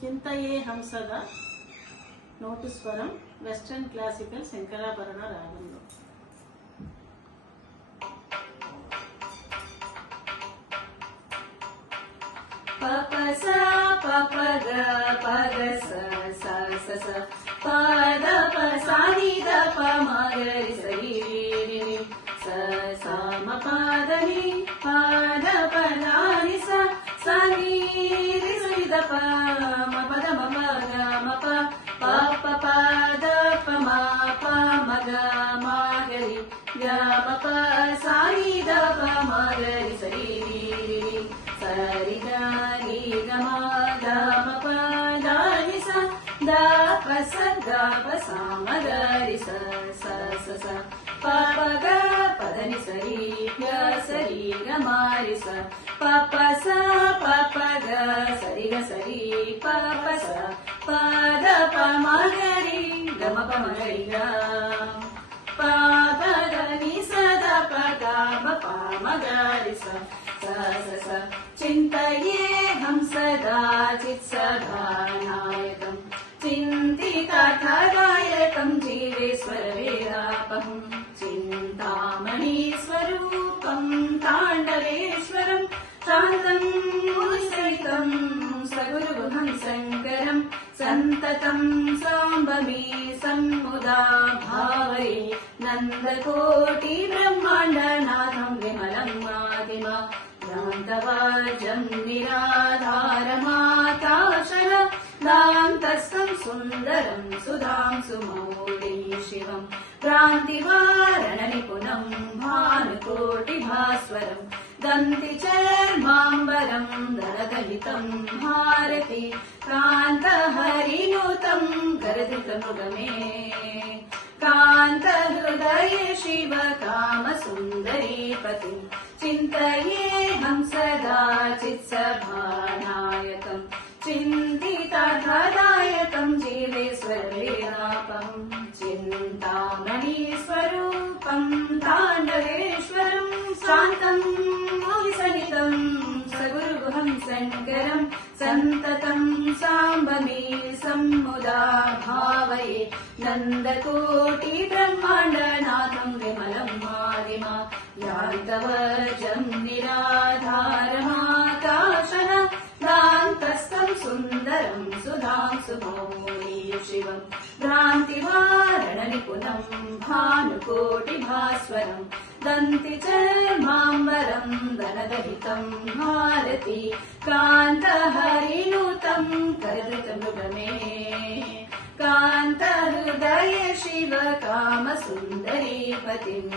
ಚಿಂತೆಯೇ ಹಂಸದ ನೋಟು ಸ್ವರಂ ವೆಸ್ಟರ್ನ್ ಕ್ಲಾಸಿಕಲ್ ಶಂಕರಾಭರಣ ರಾಗಂలో ಪಪ ಸ ಪಪ ಗ ಪಗ ಸ ಸ ಸ ಸ ಪದ ಪ ಸಾ ನಿ ದ ಪ ಮ ಗ ರಿ ಸ ರಿ ರಿ ಸ ಸ ಮ ಪದ ನಿ ಪದ ಪ ನ ರಿ ಸ ಸ ನಿ ರಿ ಸ ರಿ ದ ಪ ಮ ಪದ ಮ ಪ ಗ ಮ ಪ ಪ ಪ ಪ ದ ಪ ಮ ಪ ಮ ಗ ಮ ಗ ರಿ ಗ ಮ ಪ ಸಾ ನಿ ದ ಪ ಮ ಗ ರಿ ಸ ರಿ ರಿ ಸ ರಿ ಗ ರಿ ಗ ಮ ಗ ಮ ಪ ದ ನಿ ಸ ದ ಪ ಸ ಗ ಪ ಸ ಮ ಗ ರಿ ಸ ಸ ಸ ಸ ಪ ಪ ಗ ಪ ದ ನಿ ಸ ರಿ ಗ ಸ ರಿ ಗ ಮ ರಿ ಸ ಪ ಪ ಸ ಪ ಪ ಗ ಸ ರಿ ಗ ಸ ರಿ ಪ ಪ ಸ ಪ ದ ಪ ಮ ಗ ರಿ ಗ ಮ ಪ ಮ ಗ ರಿ ಗ ಪ ದ ಗ ನಿ ಸ ದ ಪ ಗ ಮ ಪ ಮ ಗ ರಿ ಸ ಸ ಸ ಸ ಚಿಂತೆಯೇ ಹಂಸದ ಚಿತ್ಸಧಾನಾಯಕಂ ಚಿಂತಿತಾರ್ಥದಾಯಕಂ ಜೀವೇಶ್ವರ ವೇದಾಪಹಂ ಚಿಂತಾಮಣಿ ಸ್ವರೂಪಂ ತಾಂಡವೇಶ್ವರಂ ಶಾಂತಂ ಮುನಿಸಹಿತಂ ಸಗುರುಗುಹಂ ಶಂಕರಂ ಸಂತತಂ ಸಾಂಬಮಿ ಸನ್ಮುದಾ ಭಾವಯೇ ನಂದಕೋಟಿ ಬ್ರಹ್ಮಾಂಡನಾಥಂ ವಿಮಲಂ ಆದಿಮ ಭ್ರಾಂತವಾಜಂ ನಿರಾಧಾರಮಾಕಾಶರ ದಾಂತಸ್ಥಂ ಸುಂದರಂ ಸುಧಾಂಸುಮೌಳಿ ಶಿವಂ ಭ್ರಾಂತಿವಾರಣ ನಿಪುಣಂ ಭಾನುಕೋಟಿಭಾಸ್ವರಂ ದಂತಿ ಚರ್ಮಾಂಬರಂ ದರದಲಿತಂ ಭಾರತಿ ಕಾಂತಹರಿನುತಂ ಗರದಿತಮೃಗಮೇ ಕಾಂತ ಹೃದಯ ಶಿವ ಕಾಮ ಸುಂದರಿ ಪತಿ ಚಿಂತೆಯೇ ಹಂಸದಾ ಚಿತ್ಸಭಾನಾಯಕಂ ಚಿಂತಿತಾರ್ಥದಾಯಕಂ ಜೀವೇಶ್ವರ ವೇದಾಪಹಂ ಚಿಂತಾಮಣಿ ಸ್ವರೂಪಂ ತಾಂಡವೇಶ್ವರಂ ಶಾಂತಂ ಮುನಿಸಹಿತಂ ಸಗುರುಗುಹಂ ಶಂಕರಂ ಸಂತತಂ ಸಾಂಬಮಿ ಸನ್ಮುದಾ ಭಾವಯೇ ನಂದಕೋಟಿ ಬ್ರಹ್ಮಾಂಡನಾಥಂ ವಿಮಲಂ ಆದಿಮ ಯಾಂತವಜಂ ನಿರಾಧಾರಮಾಕಾಶನ ದಾಂತಸ್ಥಂ ಸುಂದರಂ ಸುಧಾಂಸುಮೌಳಿ ಶಿವಂ ಭ್ರಾಂತಿವಾರಣ ನಿಪುಣಂ ಭಾನುಕೋಟಿಭಾಸ್ವರಂ ದಂತಿ ಚರ್ಮಾಂಬರಂ ದನದಹಿತಂ ಭಾರತಿ ಕಾಂತಹರಿನುತಂ ಕರದೃತಮೃಗಮೇ ಕಾಂತ ಹೃದಯ ಶಿವ ಕಾಮ ಸುಂದರಿ ಪತಿಂ